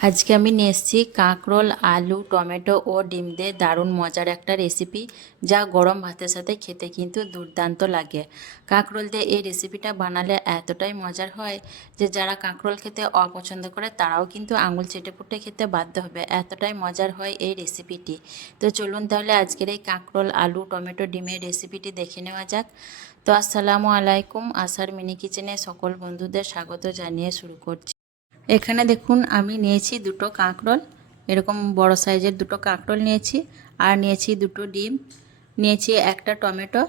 আজকে আমি নিয়ে এসেছি কাঁকরোল, আলু, টমেটো ও ডিম দিয়ে দারুণ মজার একটা রেসিপি যা গরম ভাতের সাথে খেতে কিন্তু দুর্দান্ত লাগে। কাঁকরোল দিয়ে এই রেসিপিটা বানালে এতটাই মজার হয় যে যারা কাঁকরোল খেতে অপছন্দ করে, তারাও কিন্তু আঙুল চেটে পুটে খেতে বাধ্য হবে। এতটাই মজার হয় এই রেসিপিটি তো চলুন তাহলে আজকের এই কাঁকরোল, আলু, টমেটো, ডিমের রেসিপিটি দেখে নেওয়া যাক। তো আসসালামু আলাইকুম, আসার মিনি কিচেনে সকল বন্ধুদের স্বাগত জানিয়ে শুরু করছি। এখানে দেখুন আমি নিয়েছি দুটো কাঁকরোল, এরকম বড় সাইজের দুটো কাঁকরোল নিয়েছি, আর নিয়েছি দুটো ডিম, নিয়েছি একটা টমেটো,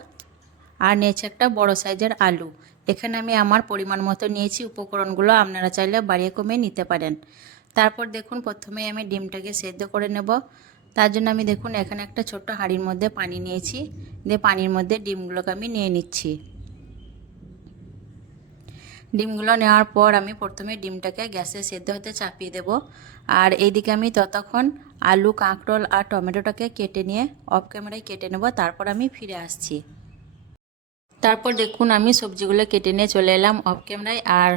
আর নিয়েছি একটা বড় সাইজের আলু। এখানে আমি আমার পরিমাণ মতো নিয়েছি, উপকরণগুলো আপনারা চাইলে বাড়িয়ে কমিয়ে নিতে পারেন। তারপর দেখুন প্রথমে আমি ডিমটাকে সেদ্ধ করে নেব। তার জন্য আমি দেখুন, এখানে একটা ছোট্ট হাঁড়ির মধ্যে পানি নিয়েছি, দিয়ে পানির মধ্যে ডিমগুলোকে আমি নিয়ে নিচ্ছি। ডিমগুলো নেওয়ার পর আমি প্রথমে ডিমটাকে গ্যাসে সেদ্ধ হতে চাপিয়ে দেব। আর এইদিকে আমি ততক্ষণ আলু, কাঁকরোল আর টমেটোটাকে কেটে নিয়ে অফ ক্যামেরায় কেটে নেব। তারপর আমি ফিরে আসছি। তারপর দেখুন আমি সবজিগুলো কেটে নিয়ে চলে এলাম অফ ক্যামেরায় আর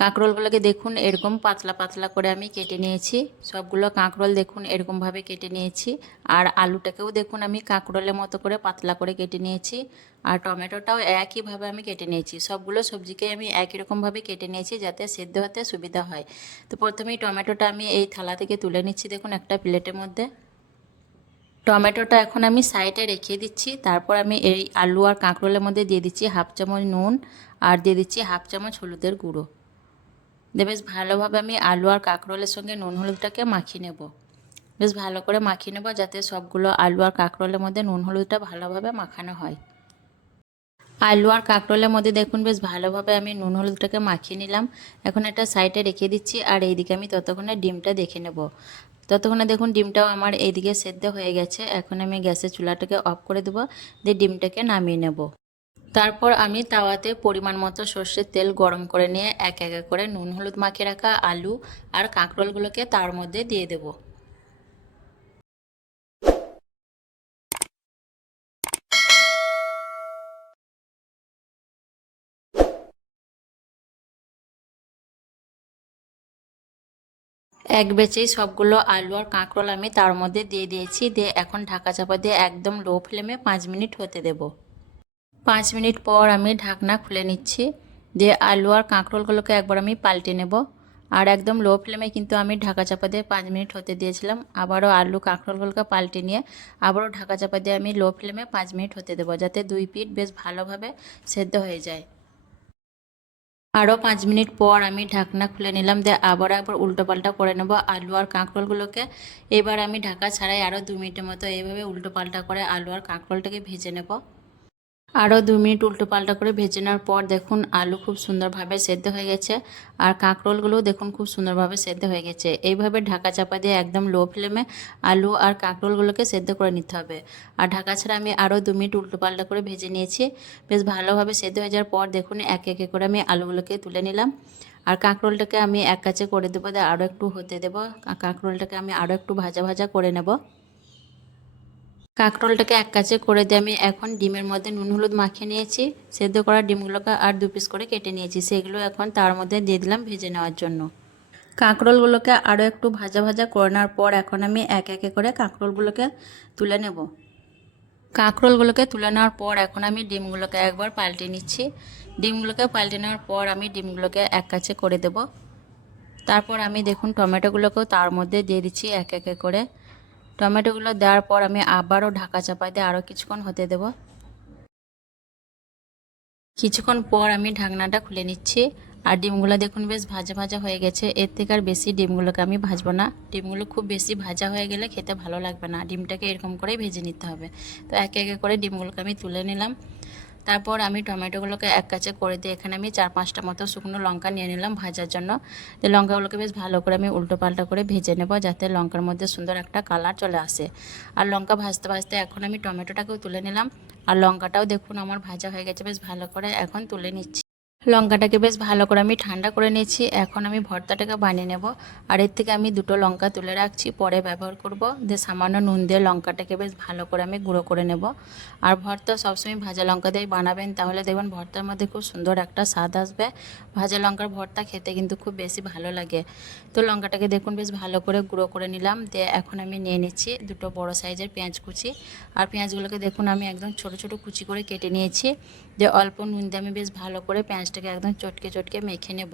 কাঁকরোলগুলোকে দেখুন, এরকম পাতলা পাতলা করে আমি কেটে নিয়েছি। সবগুলো কাঁকরোল দেখুন এরকমভাবে কেটে নিয়েছি। আর আলুটাকেও দেখুন, আমি কাঁকরোলের মতো করে পাতলা করে কেটে নিয়েছি। আর টমেটোটাও একইভাবে আমি কেটে নিয়েছি। সবগুলো সবজিকে আমি একই রকমভাবে কেটে নিয়েছি যাতে সেদ্ধ হতে সুবিধা হয়। তো প্রথমেই টমেটোটা আমি এই থালা থেকে তুলে নিচ্ছি, দেখুন একটা প্লেটের মধ্যে। টমেটোটা এখন আমি সাইডে রেখে দিচ্ছি। তারপর আমি এই আলু আর কাঁকরোলের মধ্যে দিয়ে দিচ্ছি হাফ চামচ নুন আর দিয়ে দিচ্ছি হাফ চামচ হলুদের গুঁড়ো। দিয়ে বেশ ভালোভাবে আমি আলু আর কাঁকরোলের সঙ্গে নুন হলুদটাকে মাখিয়ে নেব। বেশ ভালো করে মাখিয়ে নেব যাতে সবগুলো আলু আর কাঁকরোলের মধ্যে নুন হলুদটা ভালোভাবে মাখানো হয়। আলু আর কাঁকরোলের মধ্যে দেখুন বেশ ভালোভাবে আমি নুন হলুদটাকে মাখিয়ে নিলাম। এখন একটা সাইডে রেখে দিচ্ছি আর এইদিকে আমি ততক্ষণে ডিমটা দেখে নেব। ততক্ষণে দেখুন ডিমটাও আমার এইদিকে সেদ্ধ হয়ে গেছে। এখন আমি গ্যাসের চুলাটাকে অফ করে দেবো, দিয়ে ডিমটাকে নামিয়ে নেব। তারপর আমি তাওয়াতে পরিমাণ মতো সর্ষের তেল গরম করে নিয়ে এক এক করে নুন, হলুদ মাখিয়ে রাখা আলু আর কাঁকরোলগুলোকে তার মধ্যে দিয়ে দেবো। এক বেচেই সবগুলো আলু আর কাঁকরোল আমি তার মধ্যে দিয়ে দিয়েছি। দিয়ে এখন ঢাকা চাপা দিয়ে একদম লো ফ্লেমে পাঁচ মিনিট হতে দেব। পাঁচ মিনিট পর আমি ঢাকনা খুলে নিচ্ছি। দিয়ে আলু আর কাঁকরোলগুলোকে একবার আমি পাল্টে নেব। আর একদম লো ফ্লেমে কিন্তু আমি ঢাকা চাপা দিয়ে পাঁচ মিনিট হতে দিয়েছিলাম। আবারও আলু কাঁকরোলগুলোকে পাল্টে নিয়ে আবারও ঢাকা চাপা দিয়ে আমি লো ফ্লেমে পাঁচ মিনিট হতে দেবো। যাতে দুই পিঠ বেশ ভালোভাবে সেদ্ধ হয়ে যায়। আরও পাঁচ মিনিট পর আমি ঢাকনা খুলে নিলাম, দিয়ে আবার একবার উল্টো পাল্টা করে নেব আলু আর কাঁকরোলগুলোকে। এবার আমি ঢাকা ছাড়াই আরও দু মিনিটের মতো এইভাবে উল্টো পাল্টা করে আলু আর কাঁকরোলটাকে ভেজে নেব। আরও দু মিনিট উল্টো পাল্টা করে ভেজে নেওয়ার পর দেখুন আলু খুব সুন্দরভাবে সেদ্ধ হয়ে গেছে। আর কাঁকরোলগুলোও দেখুন খুব সুন্দরভাবে সেদ্ধ হয়ে গেছে। এইভাবে ঢাকা চাপা দিয়ে একদম লো ফ্লেমে আলু আর কাঁকরোলগুলোকে সেদ্ধ করে নিতে হবে। আর ঢাকা ছাড়া আমি আরও দু মিনিট উল্টো পাল্টা করে ভেজে নিয়েছি। বেশ ভালোভাবে সেদ্ধ হয়ে যাওয়ার পর দেখুন এক একে করে আমি আলুগুলোকে তুলে নিলাম। আর কাঁকরোলটাকে আমি এক কাছে করে দেবো আরও একটু হতে দেবো। কাঁকরোলটাকে আমি আরও একটু ভাজা ভাজা করে নেব। কাঁকরোলটাকে এক কাছে করে দিয়ে আমি এখন ডিমের মধ্যে নুন, হলুদ মাখিয়ে নিয়েছি। সেদ্ধ করা ডিমগুলোকে আর দু পিস করে কেটে নিয়েছি। সেগুলো এখন তার মধ্যে দিয়ে দিলাম ভেজে নেওয়ার জন্য। কাঁকরোলগুলোকে আরও একটু ভাজা ভাজা করে নেওয়ার পর এখন আমি এক একে করে কাঁকরোলগুলোকে তুলে নেব। কাঁকরোলগুলোকে তুলে নেওয়ার পর এখন আমি ডিমগুলোকে একবার পাল্টে নিচ্ছি। ডিমগুলোকে পাল্টে নেওয়ার পর আমি ডিমগুলোকে এক কাছে করে দেব। তারপর আমি দেখুন টমেটোগুলোকেও তার মধ্যে দিয়ে দিচ্ছি এক একে করে। টমেটোগুলো দেওয়ার পর আমি আবারও ঢাকা চাপা দিয়ে আরও কিছুক্ষণ হতে দেব। কিছুক্ষণ পর আমি ঢাকনাটা খুলে নিচ্ছি। আর ডিমগুলো দেখুন বেশ ভাজা ভাজা হয়ে গেছে। এর থেকে আর বেশি ডিমগুলোকে আমি ভাজবো না। ডিমগুলো খুব বেশি ভাজা হয়ে গেলে খেতে ভালো লাগবে না। ডিমটাকে এরকম করেই ভেজে নিতে হবে। তো একে একে করে ডিমগুলোকে আমি তুলে নিলাম। তারপর আমি টমেটোগুলোকে এক কাছে করে দিয়ে এখানে আমি চার পাঁচটা মতো শুকনো লঙ্কা নিয়ে নিলাম ভাজার জন্য। তো লঙ্কাগুলোকে বেশ ভালো করে আমি উল্টো পাল্টা করে ভেজে নেব যাতে লঙ্কার মধ্যে সুন্দর একটা কালার চলে আসে। আর লঙ্কা ভাজতে ভাজতে এখন আমি টমেটোটাকেও তুলে নিলাম। আর লঙ্কাটাও দেখুন আমার ভাজা হয়ে গেছে, বেশ ভালো করে এখন তুলে নিচ্ছি। লঙ্কাটাকে বেশ ভালো করে আমি ঠান্ডা করে নিয়েছি। এখন আমি ভর্তাটাকে বানিয়ে নেব। আর এর থেকে আমি দুটো লঙ্কা তুলে রাখছি, পরে ব্যবহার করব। দিয়ে সামান্য নুন দিয়ে লঙ্কাটাকে বেশ ভালো করে আমি গুঁড়ো করে নেব। আর ভর্তা সবসময় ভাজা লঙ্কা দিয়ে বানাবেন, তাহলে দেখবেন ভর্তার মধ্যে খুব সুন্দর একটা স্বাদ আসবে। ভাজা লঙ্কার ভর্তা খেতে কিন্তু খুব বেশি ভালো লাগে। তো লঙ্কাটাকে দেখুন বেশ ভালো করে গুঁড়ো করে নিলাম। দিয়ে এখন আমি নিয়ে নিচ্ছি দুটো বড় সাইজের পেঁয়াজ কুচি। আর পেঁয়াজগুলোকে দেখুন আমি একদম ছোট ছোট কুচি করে কেটে নিয়েছি। যে অল্প নুন দিয়ে আমি বেশ ভালো করে পেঁয়াজটাকে একদম চটকে চটকে মেখে নেব।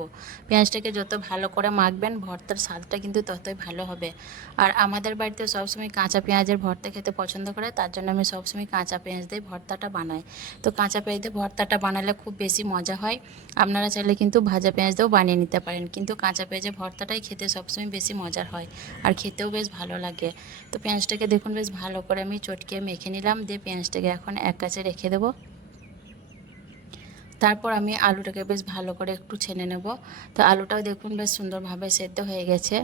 পেঁয়াজটাকে যত ভালো করে মাখবেন, ভর্তার স্বাদটা কিন্তু ততই ভালো হবে। আর আমাদের বাড়িতে সবসময় কাঁচা পেঁয়াজের ভর্তা খেতে পছন্দ করে, তার জন্য আমি সবসময় কাঁচা পেঁয়াজ দিয়ে ভর্তাটা বানাই। তো কাঁচা পেঁয়াজ দিয়ে ভর্তাটা বানালে খুব বেশি মজা হয়। আপনারা চাইলে কিন্তু ভাজা পেঁয়াজ দিয়েও বানিয়ে নিতে পারেন, কিন্তু কাঁচা পেঁয়াজের ভর্তাটাই খেতে সবসময় বেশি মজার হয় আর খেতেও বেশ ভালো লাগে। তো পেঁয়াজটাকে দেখুন, বেশ ভালো করে আমি চটকে মেখে নিলাম, দিয়ে পেঁয়াজটাকে এখন এক কাছে রেখে দেবো। তারপর আমি আলুটাকে বেশ ভালো করে একটু ছেনে নেব। তো আলুটাও দেখুন বেশ সুন্দরভাবে সেদ্ধ হয়ে গেছে।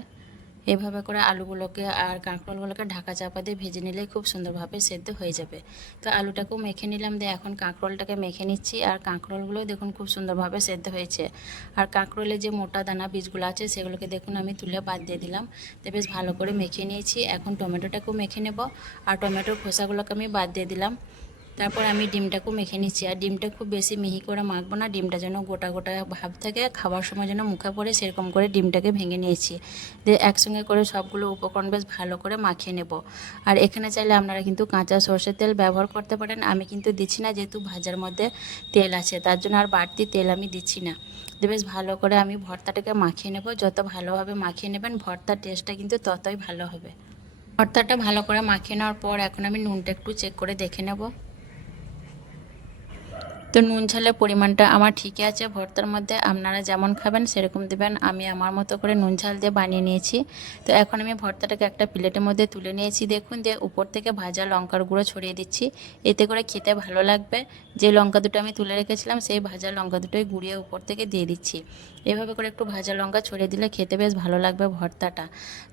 এভাবে করে আলুগুলোকে আর কাঁকরোলগুলোকে ঢাকা চাপা দিয়ে ভেজে নিলেই খুব সুন্দরভাবে সেদ্ধ হয়ে যাবে। তো আলুটাকেও মেখে নিলাম দিয়ে এখন কাঁকরোলটাকে মেখে নিচ্ছি আর কাঁকরোলগুলোও দেখুন খুব সুন্দরভাবে সেদ্ধ হয়েছে। আর কাঁকরোলের যে মোটা দানা বীজগুলো আছে সেগুলোকে দেখুন আমি তুলে বাদ দিয়ে দিলাম। তো বেশ ভালো করে মেখে নিয়েছি। এখন টমেটোটাকেও মেখে নেব। আর টমেটোর খোসাগুলোকে আমি বাদ দিয়ে দিলাম। তারপর আমি ডিমটাকেও মেখে নিচ্ছি। আর ডিমটা খুব বেশি মিহি করে মাখবো না, ডিমটা যেন গোটা গোটা ভাব থাকে খাবার সময় যেন মুখে পড়ে সেরকম করে ডিমটাকে ভেঙে নিয়েছি। দিয়ে একসঙ্গে করে সবগুলো উপকরণ বেশ ভালো করে মাখিয়ে নেব। আর এখানে চাইলে আপনারা কিন্তু কাঁচা সর্ষের তেল ব্যবহার করতে পারেন। আমি কিন্তু দিচ্ছি না, যেহেতু ভাজার মধ্যে তেল আছে, তার জন্য আর বাড়তি তেল আমি দিচ্ছি না। বেশ ভালো করে আমি ভর্তাটাকে মাখিয়ে নেব। যত ভালোভাবে মাখিয়ে নেবেন, ভর্তার টেস্টটা কিন্তু ততই ভালো হবে। ভর্তাটা ভালো করে মাখিয়ে নেওয়ার পর এখন আমি নুনটা একটু চেক করে দেখে নেব। তো নুন ঝালের পরিমাণটা আমার ঠিকই আছে, ভর্তার মধ্যে আপনারা যেমন খাবেন সেরকম দেবেন। আমি আমার মতো করে নুন ঝাল দিয়ে বানিয়ে নিয়েছি। তো এখন আমি ভর্তাটাকে একটা প্লেটের মধ্যে তুলে নিয়েছি। দেখুন, দিয়ে উপর থেকে ভাজা লঙ্কার গুঁড়ো ছড়িয়ে দিচ্ছি। এতে করে খেতে ভালো লাগবে। যে লঙ্কা দুটো আমি তুলে রেখেছিলাম, সেই ভাজা লঙ্কা দুটোই গুঁড়িয়ে উপর থেকে দিয়ে দিচ্ছি। এভাবে করে একটু ভাজা লঙ্কা ছড়িয়ে দিলে খেতে বেশ ভালো লাগবে ভর্তাটা।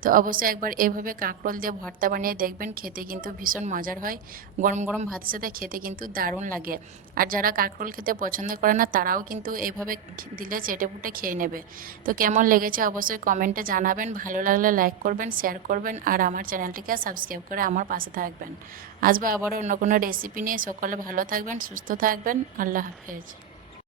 তো অবশ্যই একবার এভাবে কাঁকরোল দিয়ে ভর্তা বানিয়ে দেখবেন, খেতে কিন্তু ভীষণ মজার হয়। গরম গরম ভাতের সাথে খেতে কিন্তু দারুণ লাগে। আর যারা কাঁকরোল খেতে পছন্দ করে না, তারাও কিন্তু এইভাবে দিলে চেটে পুটে খেয়ে নেবে। তো কেমন লেগেছে অবশ্যই কমেন্টে জানাবেন, ভালো লাগলে লাইক করবেন শেয়ার করবেন, আর আমার চ্যানেলটিকে সাবস্ক্রাইব করে আমার পাশে থাকবেন। আসব আবারও অন্য কোনো রেসিপি নিয়ে, সকলে ভালো থাকবেন, সুস্থ থাকবেন, আল্লাহ হাফেজ।